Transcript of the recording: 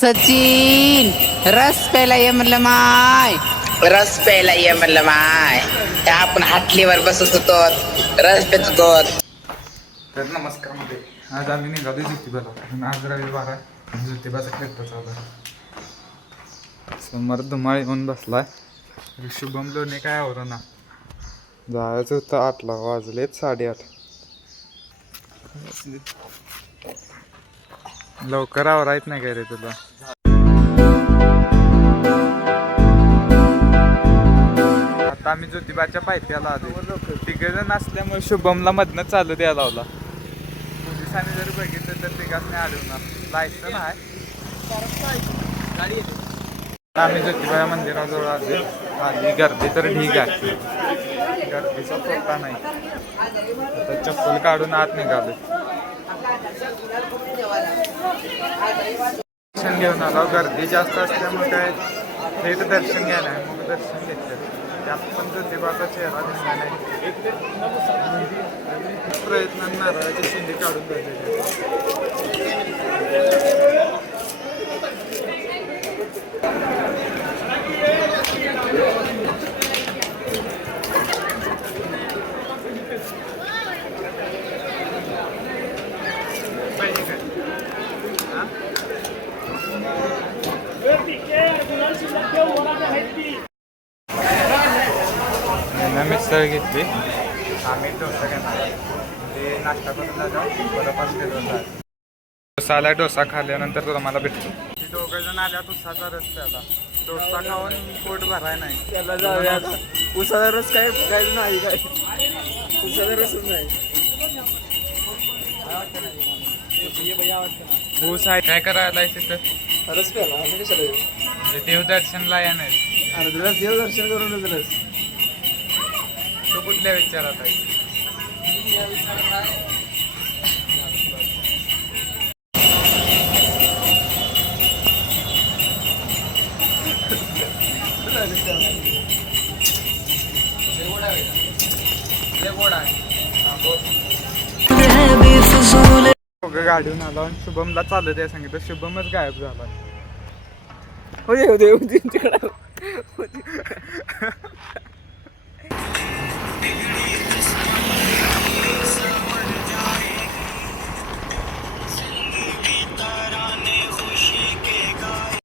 सचिन रस प्यायला ये म्हणलं माय. रस प्यायला ये म्हणलं माय. त्या आपण हाटलीवर बसत होतो, रस पेत होतो. तर नमस्कार मध्ये आज आम्ही निघालो ज्योतिबाला, कारण आज रविवार आहे. ज्योतिबाचा खेळ चालू आहे. समोर धुमाळ येऊन बसलाय. शुभम लोणे काय आवरण ना, जायचं होतं 8ला, वाजलेत 8:30. लवकर आवरायच नाही काय रे तुला. आता आम्ही ज्योतिबाच्या पायथ्याला आलो. तिघजण असल्यामुळे शुभमला मधनं चालू द्यायला लावला. पोलिसांनी जर बघितलं तर तिघांनी अडवणार. लायसन आहे. आम्ही ज्योतिबा मंदिराजवळ आलो. आली गर्दी तर ठीक आहे, गर्दीचा तोटा नाही. आता चप्पल काढून आत निघालो. दर्शन घेऊन आलो. गर्दी जास्त असल्यामुळे काय थेट दर्शन घ्यायला आहे. मग दर्शन घेतलं. त्यात पण ज्योतिबाचा चेहरा दिसला नाही. प्रयत्न नारळाची शिंदे काढून द्यायचे. मिसळ घेतली. आम्ही डोसा घेणार. ते नाश्ता करून जाऊ. बरोबर डोसा आला. डोसा खाल्ल्यानंतर तुम्हाला भेटतो. दोघं जण आल्या उसाचा रस प्याला. डोसा खाऊन पोट भराय नाही. त्याला जाऊया आता. उसाचा रस काय काय नाही, काय उसाचा रसच नाही. ऊस आहे. काय करायला तिथं रस प्याला आम्ही कशाला येऊ? देवदर्शनला या नाही. अरे तुला देवदर्शन करूनच रस. तो कुठल्या विचारात आहे? गाडीहून आला आणि शुभमला चालत आहे सांगितलं. शुभमच गायब झाला.